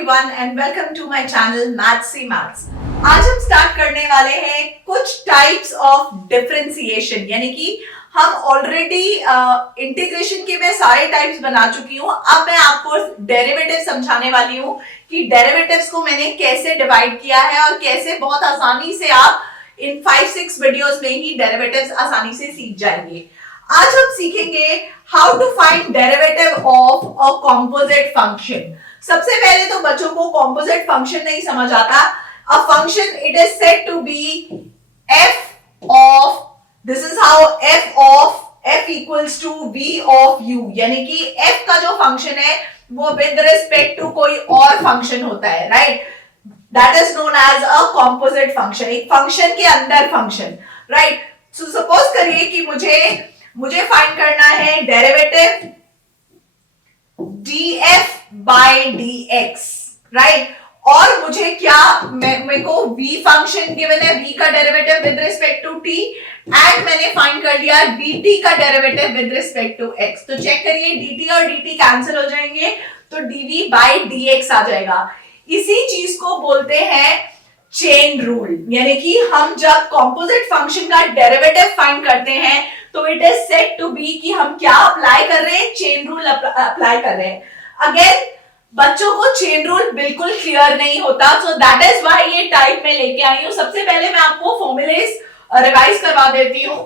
everyone and welcome to my channel Mathsy Maths। आज हम start करने वाले हैं कुछ टाइप्स ऑफ डिफरेंशिएशन, यानी कि हम ऑलरेडी इंटीग्रेशन के मैं सारे टाइप्स बना चुकी हूँ। अब मैं आपको डेरिवेटिव समझाने वाली हूँ कि डेरिवेटिव्स को मैंने कैसे डिवाइड किया है और कैसे बहुत आसानी से आप इन 5-6 वीडियोस में ही डेरिवेटिव्स आसानी से सीख जाएंगे। आज हम सीखेंगे how to find derivative of a composite function. सबसे पहले तो बच्चों को कॉम्पोजिट फंक्शन नहीं समझ आता। A function it is said to be f of, this is how f of f equals to v of u, यानी कि f का जो फंक्शन है वो विद रिस्पेक्ट टू कोई और फंक्शन होता है, right? That is known as a composite function, एक फंक्शन के अंदर फंक्शन, राइट? सो सपोज करिए कि मुझे फाइंड करना है derivative df by dx, right? और मुझे क्या, मेरे को v फंक्शन गिवन है, v का derivative with respect to t and मैंने फाइंड कर लिया dt का derivative with respect to x। तो चेक करिए dt और dt कैंसिल हो जाएंगे तो dv बाय dx आ जाएगा। इसी चीज को बोलते हैं चेन रूल, यानी कि हम जब कॉम्पोजिट फंक्शन का डेरिवेटिव फाइंड करते हैं तो it is said to be कि हम क्या अप्लाई कर रहे हैं, चेन रूल अप्लाई कर रहे हैं। अगेन बच्चों को चेन रूल बिल्कुल क्लियर नहीं होता, सो दैट इज व्हाई ये टाइप में लेके आई हूं। सबसे पहले मैं आपको फॉर्मूलेस रिवाइज करवा देती हूं।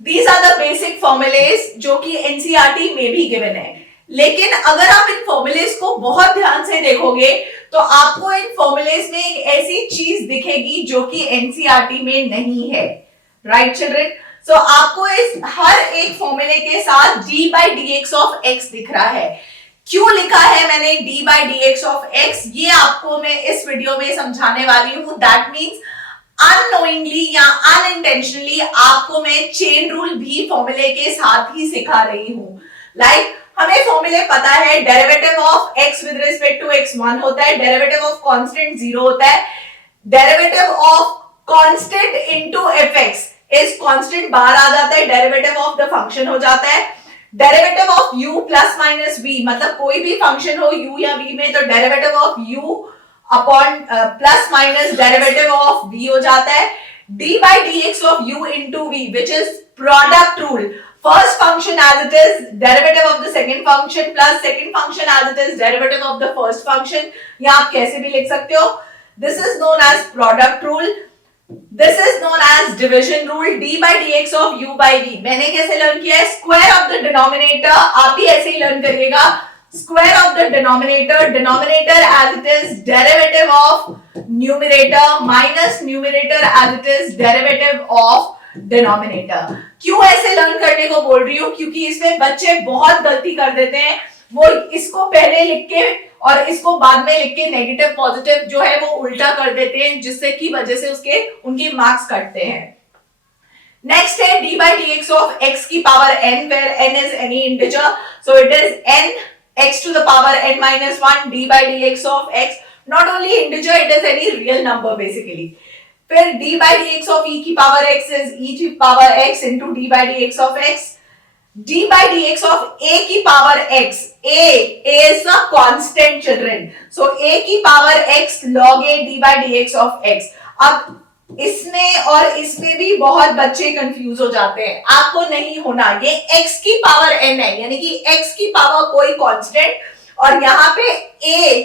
These are the basic formulas जो कि एनसीईआरटी में भी गिवन है, लेकिन अगर आप इन फॉर्मूलेस को बहुत ध्यान से देखोगे तो आपको इन फॉर्मूलेस में एक ऐसी चीज दिखेगी जो कि एनसीईआरटी में नहीं है, राइट चिल्ड्रन? सो आपको इस हर एक फॉर्मूले के साथ d by dx of x दिख रहा है। क्यों लिखा है मैंने d by dx of x, ये आपको मैं इस वीडियो में समझाने वाली हूं। दैट मीन्स अननोइंगली या अनइंटेंशनली आपको मैं चेन रूल भी फॉर्मूले के साथ ही सिखा रही हूं। लाइक हमें फॉर्मूले पता है, derivative of x with respect to x 1 होता है, डेरिवेटिव ऑफ कांस्टेंट 0 होता है, derivative of constant into fx इस कांस्टेंट बाहर आ जाता है, डेरिवेटिव ऑफ द फंक्शन हो जाता है। Derivative of u plus minus v, मतलब कोई भी फंक्शन हो u या v में तो derivative of u upon plus minus derivative of v हो जाता है। d by dx of u into v which is product rule, first function as it is derivative of the second function plus second function as it is derivative of the first function, या आप कैसे भी लिख सकते हो। This is known as product rule, this is known as division rule। d by dx of u by v मैंने कैसे learn किया है, स्क्वायर ऑफ द डिनोमिनेटर, आप भी ऐसे ही लर्न करिएगा। Square of the denominator, denominator as it is derivative of numerator minus numerator as it is derivative of denominator. क्यों ऐसे लर्न करने को बोल रही हूँ, क्योंकि इसमें बच्चे बहुत गलती कर देते हैं। वो इसको पहले लिख के और इसको बाद में लिख के नेगेटिव पॉजिटिव जो है वो उल्टा कर देते हैं, जिससे की वजह से उनके मार्क्स कटते हैं। नेक्स्ट है d by dx of x की power n, where n is any integer, so it is n x to the power n minus 1 d by dx of x, not only integer, it is any real number basically। फिर d by dx of e की power x is e की power x into d by dx of x। d by dx of a की power x, a is a constant children, so a की power x log a d by dx of x। अब इसमें और इसमें भी बहुत बच्चे confuse हो जाते हैं, आपको नहीं होना। ये x की पावर n है, यानी कि x की पावर कोई कांस्टेंट, और यहाँ पे a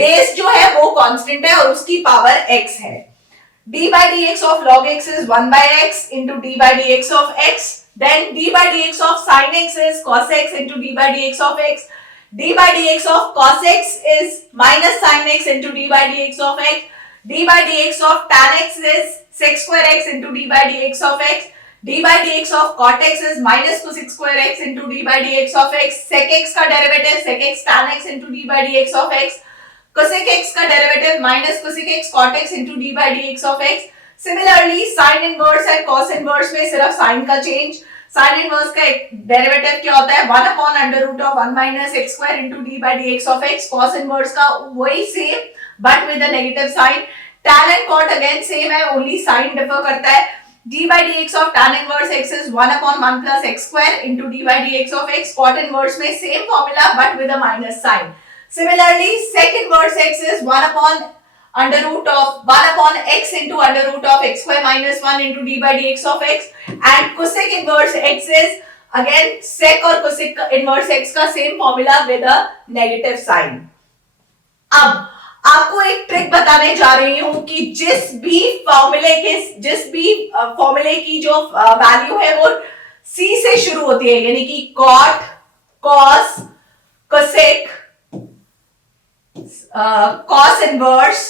बेस जो है वो कांस्टेंट है और उसकी पावर x है। d by dx of log x is 1 by x into d by dx of x, then d by dx of sin x is cos x into d by dx of x, d by dx of cos x is minus sin x into d by dx of x, d by dx of tan x is sec square x into d by dx of x, d by dx of cot x is minus cosec square x into d by dx of x, sec x का derivative sec x tan x into d by dx of x, cosec x का derivative minus cosec x cot x into d by dx of x। Similarly sine inverse and cos inverse में सिर्फ sine का change. Sine inverse का derivative क्या होता है, 1 upon under root of 1 minus x square into d by dx of x। Cos inverse का वही same but with a negative sign. tan and cot again same है, only sign differ करता है। d by dx of tan inverse x is 1 upon 1 plus x square into d by dx of x। cot inverse में same formula but with a minus sign. Similarly, sec inverse x is 1 upon under root of 1 upon x into under root of x square minus 1 into d by dx of x, and cosec inverse x is again sec और cosec inverse x का same formula with a negative sign. अब आपको एक trick बताने जा रही हूं कि जिस भी फॉर्मूले की जो वैल्यू है वो c से शुरू होती है, यानी कि cot, cos, cosec, cos inverse,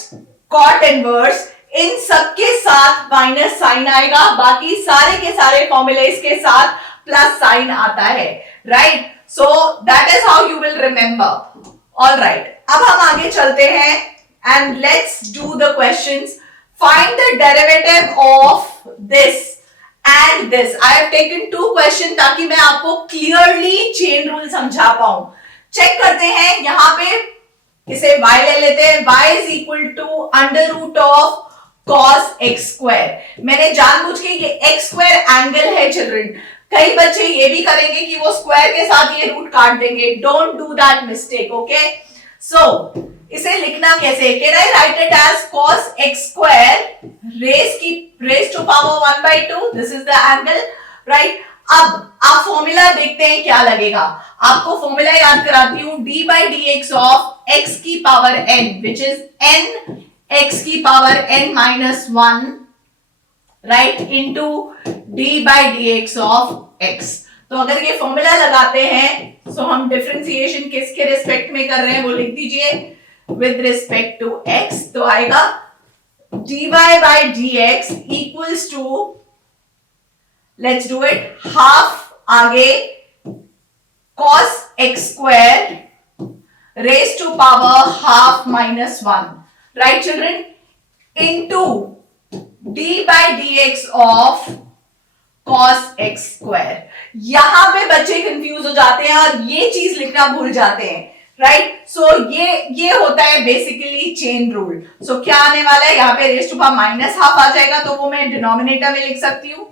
cot inverse, इन सबके साथ माइनस साइन आएगा, बाकी सारे के सारे फॉर्मूलेस के साथ प्लस साइन आता है, right? So that is how you will remember. Alright, अब हम आगे चलते हैं and let's do the questions. Find the derivative of this and this. I have taken 2 question ताकि मैं आपको क्लियरली चेन रूल समझा पाऊं. चेक करते हैं, यहां पे इसे y ले लेते हैं. y is equal to under root of cos x square. मैंने जानबूझ के ये x स्क्वायर एंगल है चिल्ड्रन. कई बच्चे ये भी करेंगे कि वो स्क्वायर के साथ ये रूट काट देंगे. Don't do that mistake, okay? So इसे लिखना कैसे? Can I write it as cos x square raise to power 1/2. This is the angle, right? अब आप फॉर्मूला देखते हैं क्या लगेगा. आपको फॉर्मूला याद कराती हूं. d by dx of x की power n, which is n x की power n minus 1, right, into d by dx of x. तो अगर ये फॉर्मूला लगाते हैं, सो हम डिफरेंशिएशन किसके रिस्पेक्ट में कर रहे हैं वो लिख दीजिए, विद रिस्पेक्ट टू x. तो आएगा dy by dx equals to, let's do it, half आगे cos x square raise to power half minus 1, right children, into d by dx of cos x square. यहां पे बच्चे confuse हो जाते हैं और ये चीज लिखना भूल जाते हैं, राइट? सो ये होता है बेसिकली चेन रूल. सो क्या आने वाला है यहाँ पे, raise to power minus half आ जाएगा, तो वो मैं डिनोमिनेटर में लिख सकती हूँ,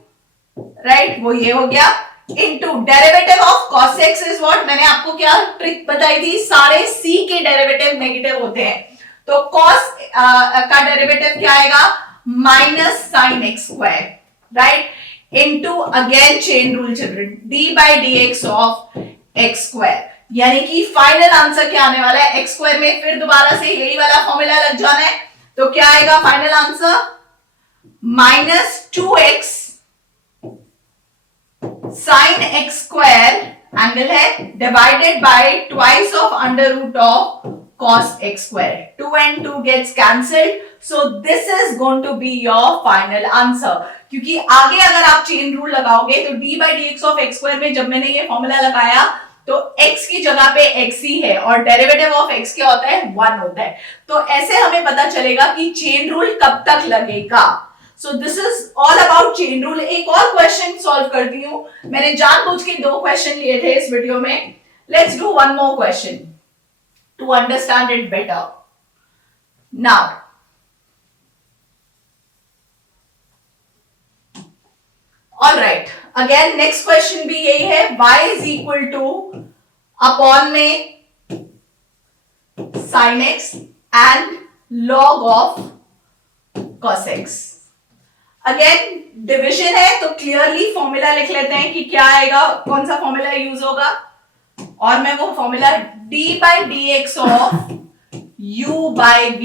राइट? वो ये हो गया, into derivative of cos x is what. मैंने आपको क्या ट्रिक बताई थी, सारे c के डेरिवेटिव नेगेटिव होते हैं, तो cos का डेरिवेटिव क्या आएगा, minus sine x square, right, into again chain rule children, d by dx of x square. यानी कि फाइनल आंसर क्या आने वाला है, x स्क्वायर में फिर दोबारा से यही वाला फॉर्मूला लग जाना है. तो क्या आएगा final answer, minus 2x sine x square angle है, divided by twice of under root of cos x square. 2 and 2 gets cancelled, so this is going to be your final answer. क्योंकि आगे अगर आप चेन रूल लगाओगे तो d by dx of x square में जब मैंने ये फॉर्मूला लगाया तो x की जगह पे x ही है और डेरिवेटिव ऑफ x क्या होता है, 1 होता है. तो ऐसे हमें पता चलेगा कि चेन रूल कब तक लगेगा. So this is all about chain rule. एक और क्वेश्चन सॉल्व करती हूं. मैंने जानबूझ के 2 क्वेश्चन लिए थे इस वीडियो में. Let's do one more question to understand it better. Now, all right, again next question भी यही है, y is equal to upon में sin x and log of cos x. Again division है तो क्लियरली फॉर्मूला लिख लेते हैं कि क्या आएगा, कौन सा फॉर्मूला यूज होगा, और मैं वो formula d by dx of u by v,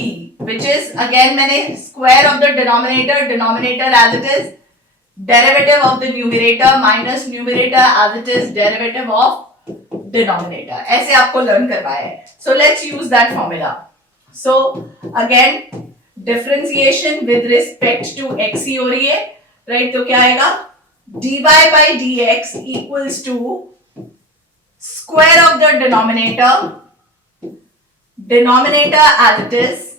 which is again मैंने square of the denominator as it is derivative of the numerator minus numerator as it is derivative of denominator, ऐसे आपको learn करवाया है. So let's use that formula. So again differentiation with respect to x ही हो रही है, right? तो क्या आएगा, dy by dx equals to square of the denominator as it is,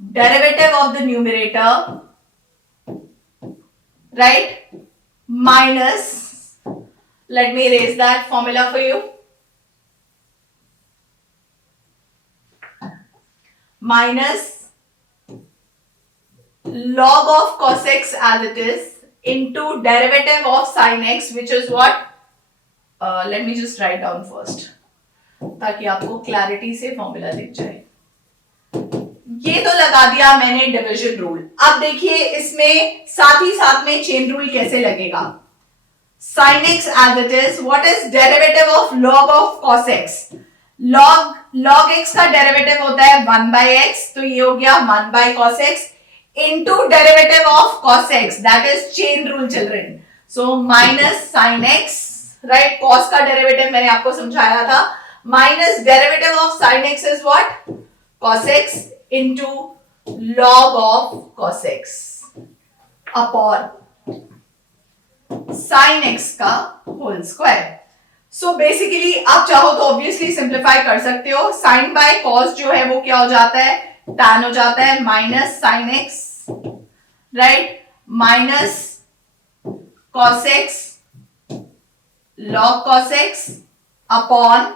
derivative of the numerator, right, minus, let me erase that formula for you, minus log of cos x as it is into derivative of sin x, which is what, let me just write down first. ताकि आपको clarity से formula दिख जाए। ये तो लगा दिया मैंने डिवीजन रूल। अब देखिए इसमें साथ ही साथ में चेन रूल कैसे लगेगा। sin x as it is, what is derivative of log of cos x? log x का डेरिवेटिव होता है 1 by x, तो ये हो गया 1 by cos x into derivative of cos x, that is chain rule children. So minus sin x, right? cos का derivative मैंने आपको समझाया था, minus derivative of sin x is what? cos x into log of cos x upon sin x का whole square. So basically आप चाहो तो obviously simplify कर सकते हो। साइन बाय कॉस जो है वो क्या हो जाता है, tan हो जाता है, minus sine x, right, minus cos x log cos x upon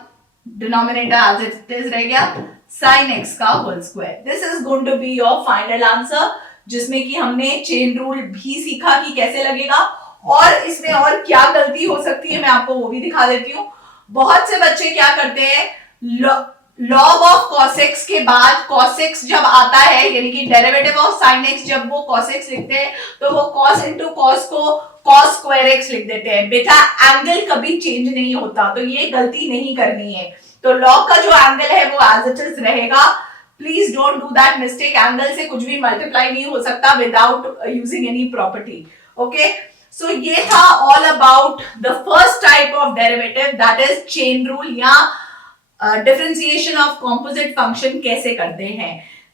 denominator as it is रह गया साइन एक्स का whole square. This is going to be your final answer, जिसमें कि हमने चेन रूल भी सीखा कि कैसे लगेगा, और इसमें और क्या गलती हो सकती है मैं आपको वो भी दिखा देती हूँ। बहुत से बच्चे क्या करते हैं, लॉग ऑफ cos x के बाद cos x जब आता है, यानी कि डेरिवेटिव ऑफ sin x, जब वो cos x लिखते हैं तो वो cos into cos को cos square x लिख देते हैं। बेटा एंगल कभी चेंज नहीं होता, तो ये गलती नहीं करनी है। तो लॉग का जो एंगल है वो एज इट इज रहेगा। Please don't do that mistake. Angle से कुछ भी मल्टीप्लाई नहीं हो सकता without using any property. Okay, so ये था all about the first type of derivative, that is chain rule या डिफरेंशिएशन ऑफ कॉम्पोजिट फंक्शन कैसे करते हैं।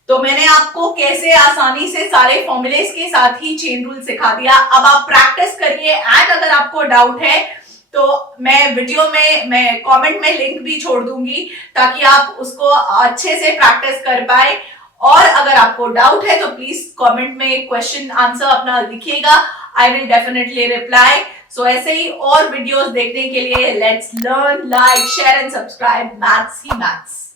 तो मैंने आपको कैसे आसानी से सारे फॉर्मूलेस के साथ ही चेन रूल सिखा दिया। अब आप प्रैक्टिस करिए, एंड अगर आपको डाउट है तो मैं वीडियो में मैं कमेंट में लिंक भी छोड़ दूंगी ताकि आप उसको अच्छे से प्रैक्टिस कर पाए। और अगर आपको डाउट है तो प्लीज कमेंट में क्वेश्चन आंसर अपना लिखिएगा, आई विल डेफिनेटली रिप्लाई। सो ऐसे ही और वीडियोस देखने के लिए let's learn, like, share and subscribe maths he maths.